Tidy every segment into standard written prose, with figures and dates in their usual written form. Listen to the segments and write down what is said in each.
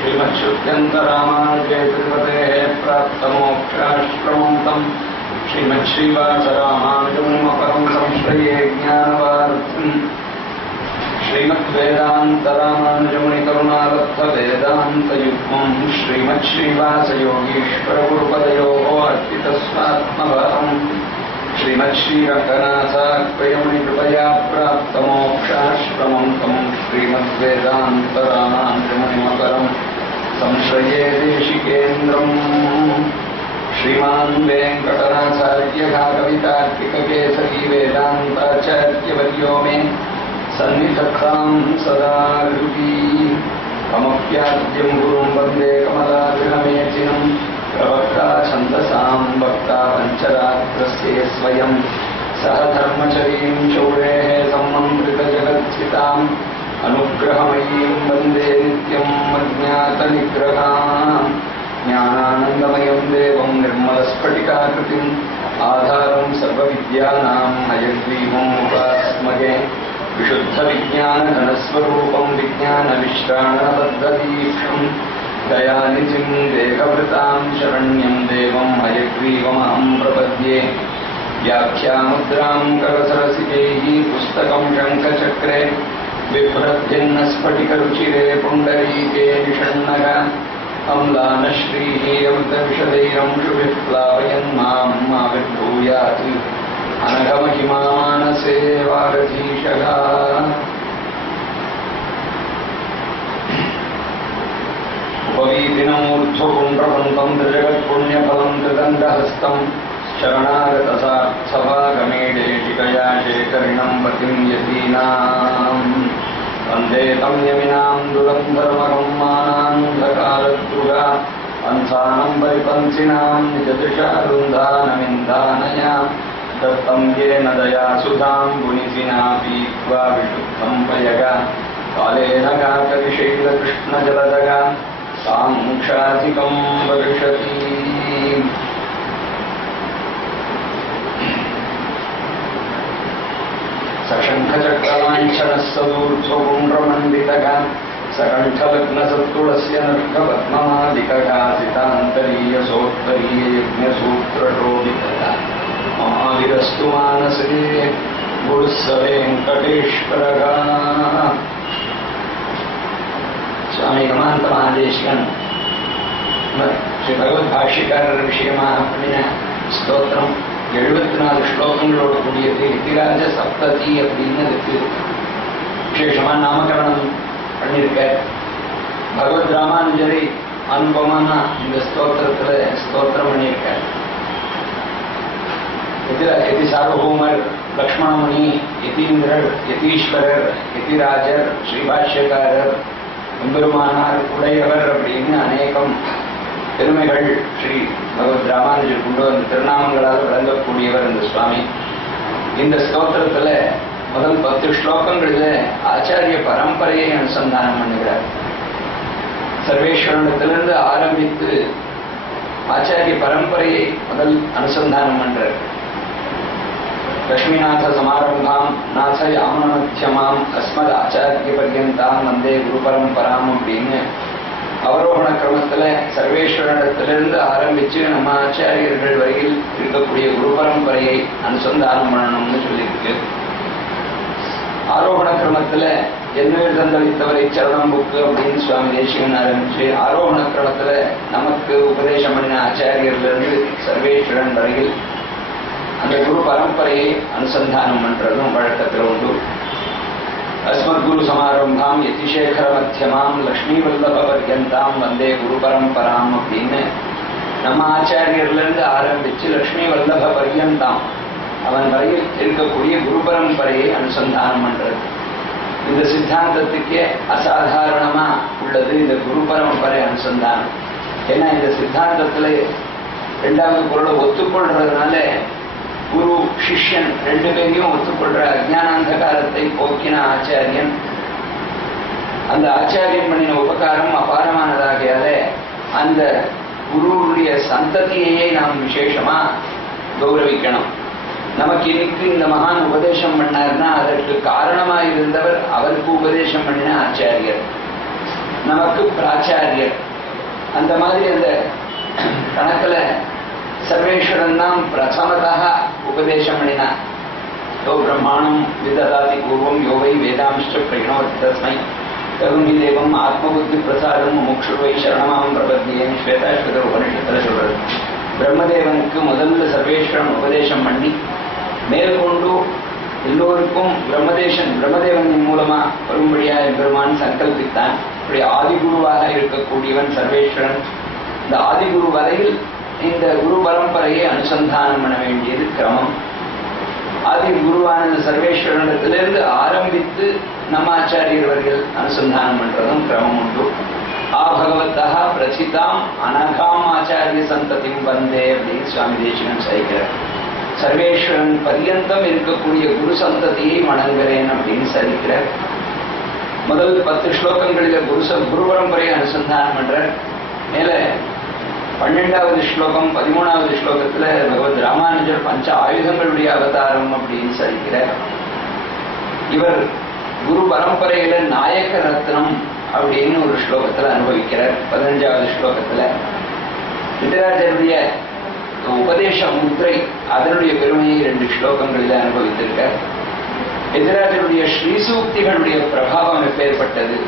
श्रीमच्छ्रुत्यन्तरामानुजेतृपते प्राप्तमोक्षाश्रमन्तम् श्रीमच्छ्रीवासरामानुजमुमपरं संश्रये ज्ञानवार्थम् श्रीमद्वेदान्तरामानुजमुनिकरुणालब्धवेदान्तयुग्मम् श्रीमच्छ्रीवासयोगीश्वरगुरुपदयोः अर्पितस्वात्मभारम् श्रीमच्छ्रीरङ्गनाथाक्वयमुनिकृपया प्राप्तमोक्षाश्रमन्तम् श्रीमद्वेदान्तरामानुजमुनिमपरम् संश्रये देशिकेन्द्रम् श्रीमान् वेङ्कटनाथार्यः कवितार्किककेसरी वेदान्ताचार्यवर्यो मे सन्निधत्तां सदा हृदि कमप्याद्यं गुरुं वन्दे कमलागृहमेचिनं प्रवक्ता छन्दसां वक्ता पञ्चरात्रस्य स्वयं सह धर्मचरीं शौरेः सम्मन्त्रितजगत्स्थिताम् अनुग्रहमयीं वन्दे नित्यं अज्ञातनिग्रहाम् ज्ञानानन्दमयं देवं निर्मलस्फटिकाकृतिम् आधारं सर्वविद्यानां हयग्रीवम् उपास्महे विशुद्धविज्ञानघनस्वरूपं विज्ञानविश्राणबद्धदीक्षं दयानिधिं देहभृतां शरण्यं देवं हयग्रीवमहं प्रपद्ये व्याख्यामुद्रां करसरसिजैः पुस्तकं शङ्खचक्रे बिभ्रद्भिन्नस्फटिकरुचिरे पुण्डरीके निषण्णः अम्लानश्रीः अमृतविशदैरंशुभिः प्लावयन् माम् आविर्भूयाति अनघमहिमा मानसे वारधीशः उपवीतिनमूर्ध्वपुण्ड्रपन्तं त्रिजगत्पुण्यफलं त्रिदण्डहस्तं शरणागतसार्थभागमेडेशिकया शेखरिणं पतिं यतीनाम् वन्दे तं यमिनां दुरन्धर्मकं मानान्धकारद्रुगा अंसानं परिपन्थिनां निजदृशारुन्धानमिन्दानया दत्तं येन दयासुधां गुणिसिना पीत्वा विशुद्धं पयगा कालेन गाकविशैलकृष्णजलदगा साङ्क्षाधिकं वर्षति सशङ्खचक्रलाञ्छनः सदूर्ध्वपुण्ड्रमण्डितः सकण्ठलग्नसत्तुलस्य नर्कपद्ममादिकः सितान्तरीयसोत्तरीययज्ञसूत्रशोभितः महावीरस्तु मानसे गुरुः स वेङ्कटेश्वरः. स्वामी हेमंत महादेशिकन श्री भगवद्भाष्यकारर விஷயமாக பண்ணின ஸ்தோத்திரம் 74 ஸ்லோகங்களோடு கூடியது. ரித்திராஜ சப்ததி அப்படின்னு இருக்கு. விசேஷமா நாமகரணம் பண்ணியிருக்க பகவத் ராமானுஜரை அனுபவமான இந்த ஸ்தோத்திரத்துல ஸ்தோத்திரம் பண்ணியிருக்க. யதி சார்வபௌமர், லக்ஷ்மணமுனி, யதீந்திரர், யதீஸ்வரர், யதிராஜர், ஸ்ரீபாஷ்யக்காரர், எம்பெருமானார், உடையவர் அப்படின்னு அநேகம் பெருமைகள் ஸ்ரீ பகவத் ராமானுஜர் கொண்டு வந்த திருநாமங்களால் விளங்கக்கூடியவர் இந்த சுவாமி. இந்த ஸ்தோத்திரத்துல முதல் 10 ஸ்லோகங்கள்ல ஆச்சாரிய பரம்பரையை அனுசந்தானம் பண்ணுகிறார். சர்வேஸ்வரனிடத்திலிருந்து ஆரம்பித்து ஆச்சாரிய பரம்பரையை முதல் அனுசந்தானம் பண்றார். லட்சுமிநாத சமாரம்பாம் நாத யாமனமத்தியமாம் அஸ்மத் ஆச்சாரிய பர்யந்தாம் வந்தே குரு பரம்பராம் அப்படின்னு அவரோகண கிரமத்துல சர்வேஸ்வரனிடத்திலிருந்து ஆரம்பிச்சு நம்ம ஆச்சாரியர்கள் வரையில் இருக்கக்கூடிய குரு பரம்பரையை அனுசந்தானம் பண்ணணும்னு சொல்லியிருக்கு. ஆரோகண கிரமத்துல என்னுயிர் தந்தளித்தவரை சரணம் புக்கு அப்படின்னு சுவாமி தேசிகன் ஆரம்பிச்சு ஆரோகண கிரமத்துல நமக்கு உபதேசம் பண்ணின ஆச்சாரியர்ல இருந்து சர்வேஸ்வரன் வரையில் அந்த குரு பரம்பரையை அனுசந்தானம் பண்றதும் வழக்கத்தில் உண்டு. அஸ்மத் குரு சமாரம்பாம் யதிசேகர மத்தியமாம் லக்ஷ்மி வல்லப பர்யந்தாம் வந்தே குரு பரம்பராம் அப்படின்னு நம்ம ஆச்சாரியர்ல இருந்து ஆரம்பிச்சு லக்ஷ்மி வல்லப பர்யந்தாம் அவன் வரையில் இருக்கக்கூடிய குரு பரம்பரையை அனுசந்தானம் பண்றது. இந்த சித்தாந்தத்துக்கே அசாதாரணமா உள்ளது இந்த குரு பரம்பரை அனுசந்தானம். ஏன்னா இந்த சித்தாந்தத்துல 2வது பொருளை ஒத்துக்கொள்றதுனால குரு சிஷ்யன் ரெண்டு பேரையும் ஒத்துக்கொள்ற அஜ்ஞானாந்தகாரத்தை போக்கின ஆச்சாரியன். அந்த ஆச்சாரியன் பண்ணின உபகாரம் அபாரமானதாகையால அந்த குருவுடைய சந்ததியையே நாம் விசேஷமா கௌரவிக்கணும். நமக்கு இன்னைக்கு இந்த மகான் உபதேசம் பண்ணார்னா அதற்கு காரணமாக இருந்தவர், அவருக்கு உபதேசம் பண்ணின ஆச்சாரியர், நமக்கு பிராச்சாரியர். அந்த மாதிரி அந்த கணக்குல சர்வேஸ்வரன் தான் பிரதமதாக உபதேசம் பண்ணினார். யோ பிரம்மாணம் விததாதி பூர்வம் யோவை வேதாம்ச பிரயோத்தஸ்மை கருணி தேவம் ஆத்மபுத்தி பிரசாதம் முமுக்ஷுவை சரணமாம் பிரபத்தியன் ஸ்வேதாஸ்வத உபனிஷத்துல சொல்றது. பிரம்மதேவனுக்கு முதல்ல சர்வேஸ்வரன் உபதேசம் பண்ணி மேற்கொண்டு எல்லோருக்கும் பிரம்மதேவனின் மூலமா வரும்படியா பெருமான் சங்கல்பித்தான். இப்படி ஆதிகுருவாக இருக்கக்கூடியவன் சர்வேஸ்வரன். இந்த ஆதிகுரு வரையில் இந்த குரு பரம்பரையை அனுசந்தானம் பண்ண வேண்டியது கிரமம். ஆதி குருவான சர்வேஸ்வரனிடத்திலிருந்து ஆரம்பித்து நம்ம ஆச்சாரியர்கள் அனுசந்தானம் பண்றதும் கிரமம் உண்டு. ஆ பகவத்தா பிரசிதாம் அனகாம் ஆச்சாரிய சந்ததியும் வந்தே அப்படின்னு சுவாமி தேசிகன் சாய்க்கிறார். சர்வேஸ்வரன் பரியந்தம் இருக்கக்கூடிய குரு சந்ததியை வணங்குகிறேன் அப்படின்னு சரிக்கிறார். முதல் 10 ஸ்லோகங்களில குரு பரம்பரையை அனுசந்தானம் பண்றார். மேல 12வது ஸ்லோகம் 13வது ஸ்லோகத்துல பகவத் ராமானுஜர் பஞ்ச ஆயுதங்களுடைய அவதாரம் அப்படின்னு சரிக்கிறார். இவர் குரு பரம்பரையில நாயக ரத்னம் அப்படின்னு ஒரு ஸ்லோகத்துல அனுபவிக்கிறார். 15வது ஸ்லோகத்துல விதராஜருடைய உபதேச முத்திரை அதனுடைய பெருமையை 2 ஸ்லோகங்களில் அனுபவித்திருக்கார். எதிராஜருடைய ஸ்ரீசூக்திகளுடைய பிரபாவம் எப்பேற்பட்டது,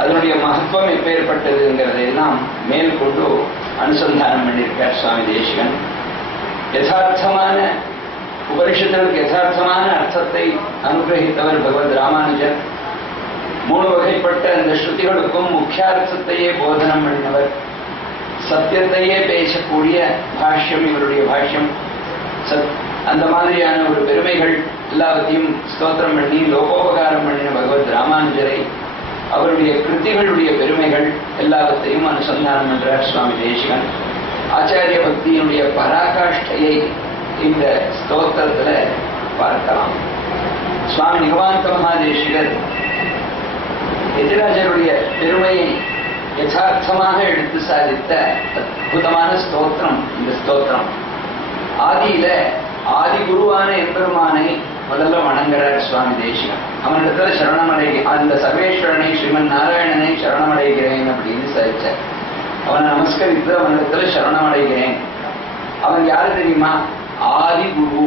அதனுடைய மகத்துவம் எப்பேற்பட்டதுங்கிறதையெல்லாம் மேற்கொண்டு அனுசந்தானம் பண்ணியிருக்கார் சுவாமி தேசிகன். யதார்த்தமான உபனிஷத்துக்கு யதார்த்தமான அர்த்தத்தை அனுகிரகித்தவர் பகவத் ராமானுஜர். 3 வகைப்பட்ட அந்த ஸ்ருதிகளுக்கும் முக்கியார்த்தத்தையே போதனம் பண்ணினவர். சத்தியத்தையே பேசக்கூடிய பாஷ்யம் இவருடைய பாஷ்யம். அந்த மாதிரியான ஒரு பெருமைகள் எல்லாத்தையும் ஸ்தோத்திரம் பண்ணி லோகோபகாரம் பண்ணின பகவத் ராமானுஜரை அவருடைய கிருத்திகளுடைய பெருமைகள் எல்லாவற்றையும் அனுசந்தானம் பண்றார் சுவாமி தேசிகன். ஆச்சாரிய பக்தியினுடைய பராகாஷ்டையை இந்த ஸ்தோத்திரத்துல பார்க்கலாம். சுவாமி நிகமாந்த மகாதேசிகர் எதிராஜருடைய பெருமையை யதார்த்தமாக எடுத்து சாதித்த அற்புதமான ஸ்தோத்திரம் இந்த ஸ்தோத்திரம். ஆதியில ஆதி குருவான எம்பெருமானை முதல்ல வணங்குறார் சுவாமி தேசிகன். அவனிடத்துல சரணமடை அந்த சர்வேஸ்வரனை ஸ்ரீமன் நாராயணனை சரணமடைகிறேன் அப்படின்னு சாதிச்சார். அவனை நமஸ்கரித்து அவனிடத்துல சரணமடைகிறேன். அவன் யாரு தெரியுமா? ஆதி குரு,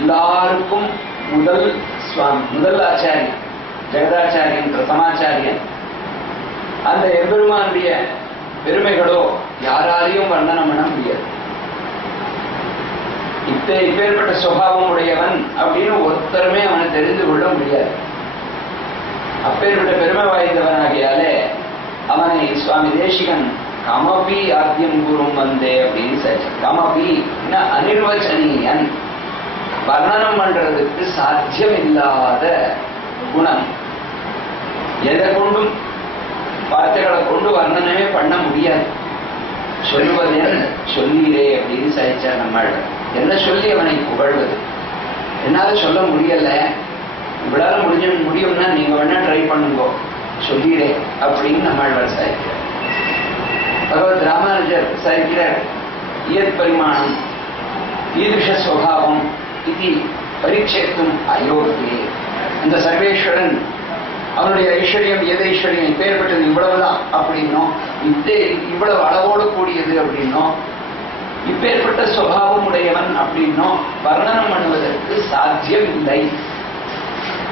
எல்லாருக்கும் முதல் சுவாமி, முதல் ஆச்சாரியன், ஜெகதாச்சாரியன், பிரதமாச்சாரியன். அந்த எம்பெருமானுடைய பெருமைகளோ யாராலையும் வர்ணனம் பண்ண முடியாது. இப்பேற்பட்ட சுபாவம் உடையவன் அப்படின்னு ஒருத்தருமே அவனை தெரிந்து கொள்ள முடியாது. அப்பேற்பட்ட பெருமை வாய்ந்தவனாகியாலே அவனை சுவாமி தேசிகன் கமபி ஆத்தியம் குரும் வந்தே அப்படின்னு சொல்லிச்சு. கமபி அனிர்வச்சனீயன், வர்ணனம் பண்றதுக்கு சாத்தியம் இல்லாத குணம். எதை கொண்டும் வார்த்தைகளை கொண்டு வர்ணனமே பண்ண முடியாது. சொல்லுவதேன் சொல்லீரே அப்படின்னு சாதிச்சார் நம்மால். என்ன சொல்லி அவனை புகழ்வது? என்னால சொல்ல முடியல, இவ்வளவு முடியும்னா நீங்க வேணா ட்ரை பண்ணுங்க, சொல்லீரே அப்படின்னு நம்மாழ்வார் சாதிக்கிறார். பகவத் ராமானுஜர் சாதிக்கிறார். இயற் பரிமாணம் ஈதிருஷ ஸ்வபாவம் இது பரீட்சேத்தும் அயோத்தியே. அந்த சர்வேஸ்வரன் அவனுடைய ஐஸ்வர்யம் எது ஐஸ்வர்யம் இப்பேற்பட்டது இவ்வளவுதான் அப்படின்னும், இவ்வளவு அளவோடு கூடியது அப்படின்னும், இப்பேற்பட்ட சுபாவம் உடையவன் அப்படின்னும் வர்ணனம் பண்ணுவதற்கு சாத்தியம் இல்லை,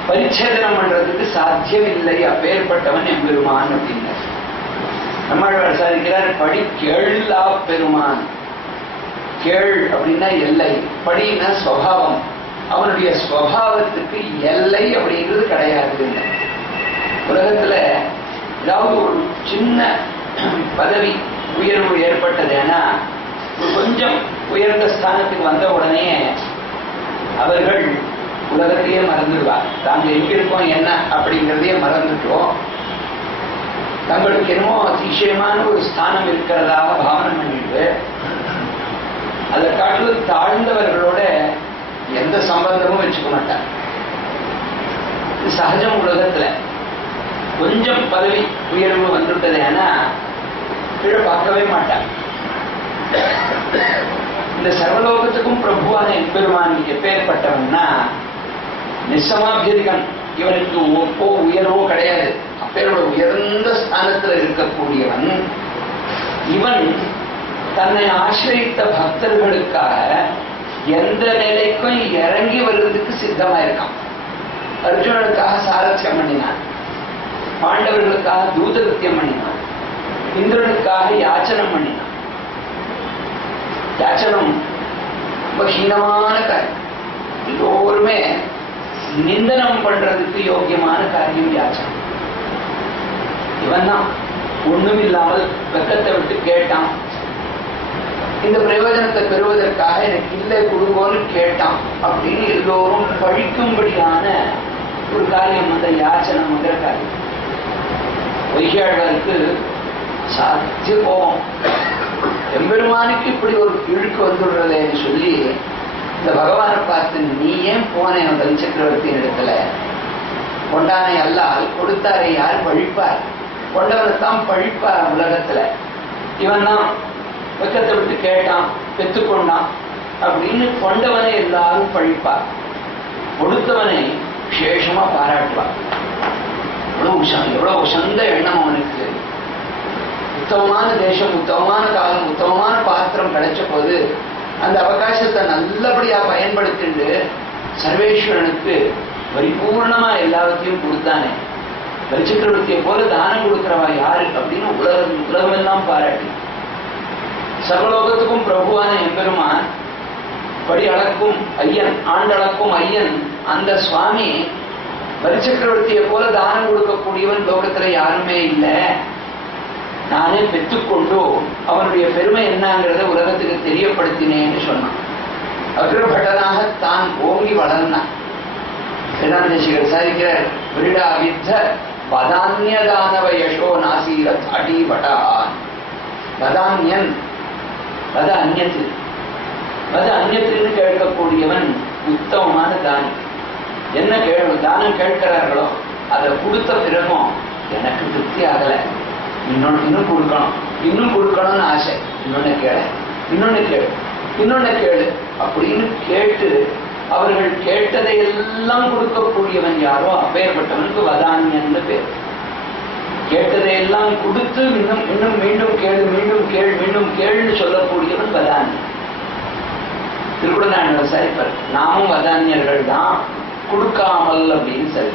பரிச்சேதனம் பண்றதுக்கு சாத்தியம் இல்லை. அப்பேற்பட்டவன் எம்பெருமான் அப்படின்னார். நம்மாழ்வார் சாதிக்கிறார். படி கேளா பெருமான். கேள் அப்படின்னா எல்லை, படினா ஸ்வபாவம். அவனுடைய ஸ்வபாவத்துக்கு எல்லை அப்படிங்கிறது கிடையாது. உலகத்துல ஏதாவது ஒரு சின்ன பதவி உயர்வு ஏற்பட்டதுன்னா கொஞ்சம் உயர்ந்த ஸ்தானத்துக்கு வந்த உடனே அவர்கள் உலகத்தையே மறந்துடுவார். தாங்க எங்க இருக்கோம் என்ன அப்படிங்கிறதையே மறந்துட்டோம். தங்களுக்கு என்னமோ அதிசயமான ஒரு ஸ்தானம் இருக்கிறதாக பாவனை பண்ணிட்டு அதை காட்டிலும் தாழ்ந்தவர்களோட எந்த சம்பந்தமும் வச்சுக்க மாட்டார். இது சகஜம். உலகத்துல கொஞ்சம் பதவி உயர்வு வந்துட்டது, ஏன்னா கீழே பார்க்கவே மாட்டார். இந்த சர்வலோகத்துக்கும் பிரபுவான எம்பெருமான் எப்பேற்பட்டவன்னா நிசமாபியதிகன். இவனுக்கு ஒப்போ உயர்வோ கிடையாது. அப்பேரோட உயர்ந்த ஸ்தானத்துல இருக்கக்கூடியவன் இவன். தன்னை ஆசிரியித்த பக்தர்களுக்காக எந்த நிலைக்கும் இறங்கி வருவதற்கு சித்தமா இருக்கான். அர்ஜுனனுக்காக சாரத்தியம் பண்ணினான், பாண்டவர்களுக்காக தூதகிருத்தியம் பண்ணினான், இந்திரனுக்காக யாச்சனம் பண்ணினான். யாச்சனம் ரொம்ப ஹீனமான காரியம். எல்லோருமே நிந்தனம் பண்றதுக்கு யோக்கியமான காரியம் யாச்சனம். இவன் தான் ஒண்ணும் இல்லாமல் வெக்கத்தை விட்டு கேட்டான். இந்த பிரயோஜனத்தை பெறுவதற்காக எனக்கு இல்லை கொடுங்கோன்னு கேட்டான் அப்படின்னு எல்லோரும் பழிக்கும்படியான ஒரு காரியம் அந்த யாச்சனம்ங்கிற காரியம். வைகாளருக்கு சாத்திய கோபம். எம்பெருமானுக்கு இப்படி ஒரு இழுக்கு வந்துடுறதுன்னு சொல்லி இந்த பகவானை பார்த்து, நீ ஏன் போனேன் பலி சக்கரவர்த்தியின் இடத்துல? கொண்டானை அல்லால் கொடுத்தாரை யார் பழிப்பார்? கொண்டவனைத்தான் பழிப்பார் உலகத்துல. இவன் தான் வெக்கத்தை விட்டு கேட்டான், பெற்றுக்கொண்டான் அப்படின்னு கொண்டவனை எல்லாரும் பழிப்பார், கொடுத்தவனை விசேஷமா பாராட்டுவார். எவ்வளவு உசந்த எண்ணம் அவனுக்கு. உத்தமமான தேசம், உத்தமமான காலம், உத்தமமான பாத்திரம் கிடைச்ச போது அந்த அவகாசத்தை நல்லபடியா பயன்படுத்திட்டு சர்வேஸ்வரனுக்கு பரிபூர்ணமா எல்லாத்தையும் கொடுத்தானே. பலிச்சக்கரவர்த்தியை போல தானம் கொடுக்கிறவா யாரு அப்படின்னு உலகமெல்லாம் பாராட்டி, சர்வலோகத்துக்கும் பிரபுவான எம்பெருமான், படி அளக்கும் ஐயன், ஆண்டளக்கும் ஐயன் அந்த சுவாமி பலிச்சக்கரவர்த்தியை போல தானம் கொடுக்கக்கூடியவன் லோகத்துல யாருமே இல்லை. நானே பெற்றுக்கொண்டு அவனுடைய பெருமை என்னங்கிறத உலகத்துக்கு தெரியப்படுத்தினேன்னு சொன்னான். அக்ரபட்டனாக தான் ஓங்கி வளர்ந்தான். வேதாந்தேசிகர் சாதிக்கிறார், விருடா வித்த பதான்யதானவ யசோ நாசீரத் அடிபட்டா. பதான்யன் வத அந்நியத்து, வத அந்நியத்துன்னு கேட்கக்கூடியவன் உத்தமமான தானி. என்ன தானம் கேட்கிறார்களோ அதை கொடுத்த பிறகும் எனக்கு திருப்தி ஆகலை, இன்னும் கொடுக்கணும், இன்னும் கொடுக்கணும்னு ஆசை, இன்னொன்னு கேளு, இன்னொன்னு கேளு, இன்னொன்னு கேளு அப்படின்னு கேட்டு அவர்கள் கேட்டதை எல்லாம் கொடுக்கக்கூடியவன் யாரோ அப்பேற்பட்டவனுக்கு வதான்யன்னு பேர். கேட்டதையெல்லாம் கொடுத்து இன்னும் இன்னும் மீண்டும் கேளு, மீண்டும் கேள், மீண்டும் கேள்னு சொல்லக்கூடியவன் வதான்யன். திருக்குறள் சரிப்பர், நாமும் வதான்யர்கள் தான், கொடுக்காமல் அப்படின்னு சரி.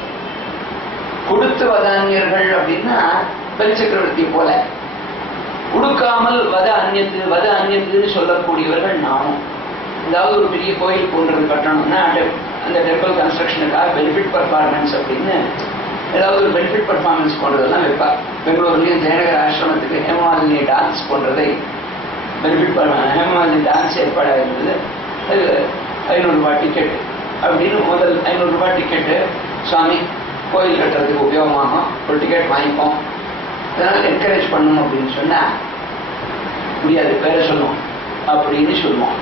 கொடுத்து வதான்யர்கள் அப்படின்னா பலிச்சக்கரவர்த்தி போல, கொடுக்காமல் வத அந்நியத்துன்னு சொல்லக்கூடியவர்கள் நாமும். ஏதாவது ஒரு பெரிய கோயில் போன்றது கட்டணும்னா அந்த டெம்பிள் கன்ஸ்ட்ரக்ஷனுக்காக பெனிஃபிட் பர்ஃபார்மன்ஸ் அப்படின்னு ஏதாவது ஒரு பெனிஃபிட் பர்ஃபார்மன்ஸ் போன்றதெல்லாம் வைப்பார். பெங்களூர்லேயும் ஜெயநகர் ஆசிரமத்துக்கு ஹேமமாலினி டான்ஸ் போன்றதை பெனிஃபிட் ஹேமமாலினி டான்ஸ் ஏற்பாடாக இருந்தது. அது 500 ரூபாய் டிக்கெட் அப்படின்னு, முதல் 500 ரூபாய் டிக்கெட்டு சுவாமி கோயில் கட்டுறதுக்கு உபயோகமாகும், ஒரு டிக்கெட் வாங்கிப்போம், அதனால என்கரேஜ் பண்ணணும் அப்படின்னு சொன்னா முடியாது, பேரை சொல்லுவோம் அப்படின்னு சொல்லுவோம்.